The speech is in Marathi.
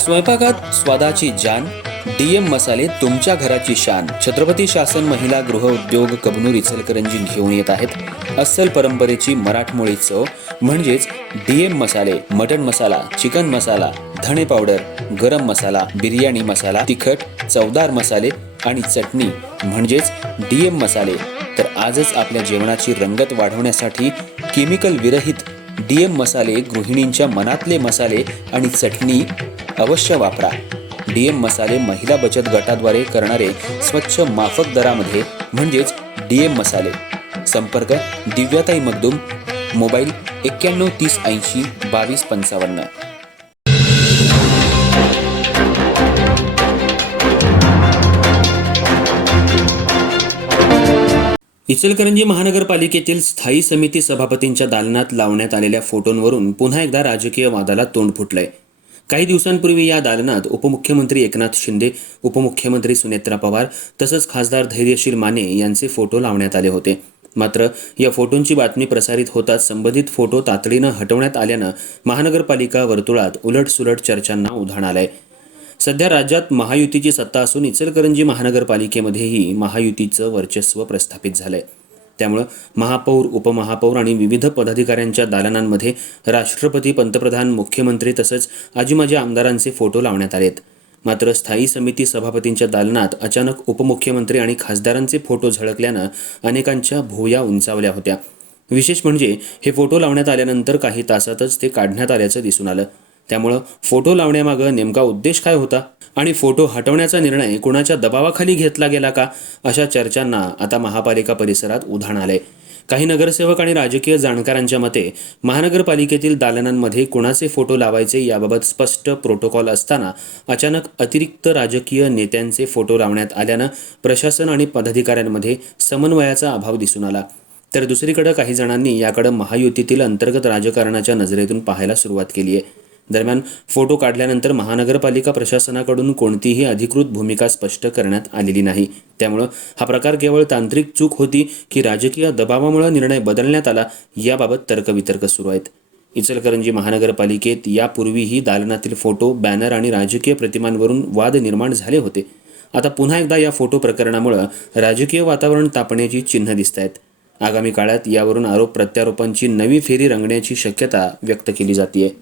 स्वयंपाकात स्वादाची जान, डीएम मसाले तुमच्या घराची शान. छत्रपती शासन महिला गृह उद्योग कबनूर इचलकरंजी घेऊन येत आहेत अस्सल परंपरेची मराठमोळी चव म्हणजेच डीएम मसाले. मटन मसाला, चिकन मसाला, धणे पावडर, गरम मसाला, बिर्याणी मसाला, तिखट चवदार मसाले आणि चटणी म्हणजेच डीएम मसाले. तर आजच आपल्या जेवणाची रंगत वाढवण्यासाठी केमिकल विरहित डीएम मसाले, गृहिणींच्या मनातले मसाले आणि चटणी अवश्य वापरा. डीएम मसाले महिला बचत गटाद्वारे करणारे स्वच्छ माफक दरामध्ये म्हणजेच डीएम मसाले. संपर्क दिव्याताई मगदूम, मोबाईल 91 30 80 22 55. इचलकरंजी महानगरपालिकेतील स्थायी समिती सभापतींच्या दालनात लावण्यात आलेल्या फोटोंवरून पुन्हा एकदा राजकीय वादाला तोंड फुटलंय. काही दिवसांपूर्वी या दालनात उपमुख्यमंत्री एकनाथ शिंदे, उपमुख्यमंत्री सुनेत्रा पवार तसंच खासदार धैर्यशील माने यांचे फोटो लावण्यात आले होते. मात्र या फोटोंची बातमी प्रसारित होताच संबंधित फोटो तातडीनं हटवण्यात आल्यानं महानगरपालिका वर्तुळात उलटसुलट चर्चांना उधाण आलंय. सध्या राज्यात महायुतीची सत्ता असून इचलकरंजी महानगरपालिकेमध्येही महायुतीचं वर्चस्व प्रस्थापित झालंय. त्यामुळं महापौर, उपमहापौर आणि विविध पदाधिकाऱ्यांच्या दालनांमध्ये राष्ट्रपती, पंतप्रधान, मुख्यमंत्री तसंच आजीमाजी आमदारांचे फोटो लावण्यात आलेत. मात्र स्थायी समिती सभापतींच्या दालनात अचानक उपमुख्यमंत्री आणि खासदारांचे फोटो झळकल्यानं अनेकांच्या भुवया उंचावल्या होत्या. विशेष म्हणजे हे फोटो लावण्यात आल्यानंतर काही तासातच ते काढण्यात आल्याचं दिसून आलं. त्यामुळं फोटो लावण्यामागं नेमका उद्देश काय होता आणि फोटो हटवण्याचा निर्णय कुणाच्या दबावाखाली घेतला गेला का, अशा चर्चांना आता महापालिका परिसरात उधाण आलंय. काही नगरसेवक आणि राजकीय जाणकारांच्या मते महानगरपालिकेतील दालनांमध्ये कुणाचे फोटो लावायचे याबाबत स्पष्ट प्रोटोकॉल असताना अचानक अतिरिक्त राजकीय नेत्यांचे फोटो लावण्यात आल्यानं प्रशासन आणि पदाधिकाऱ्यांमध्ये समन्वयाचा अभाव दिसून आला. तर दुसरीकडे काही जणांनी याकडे महायुतीतील अंतर्गत राजकारणाच्या नजरेतून पाहायला सुरुवात केली आहे. दरम्यान फोटो काढल्यानंतर महानगरपालिका प्रशासनाकडून कोणतीही अधिकृत भूमिका स्पष्ट करण्यात आलेली नाही. त्यामुळं हा प्रकार केवळ तांत्रिक चूक होती की राजकीय दबावामुळे निर्णय बदलण्यात आला, याबाबत तर्कवितर्क सुरू आहेत. इचलकरंजी महानगरपालिकेत यापूर्वीही दालनातील फोटो, बॅनर आणि राजकीय प्रतिमांवरून वाद निर्माण झाले होते. आता पुन्हा एकदा या फोटो प्रकरणामुळे राजकीय वातावरण तापण्याची चिन्ह दिसत आहेत. आगामी काळात यावरून आरोप प्रत्यारोपांची नवी फेरी रंगण्याची शक्यता व्यक्त केली जाते.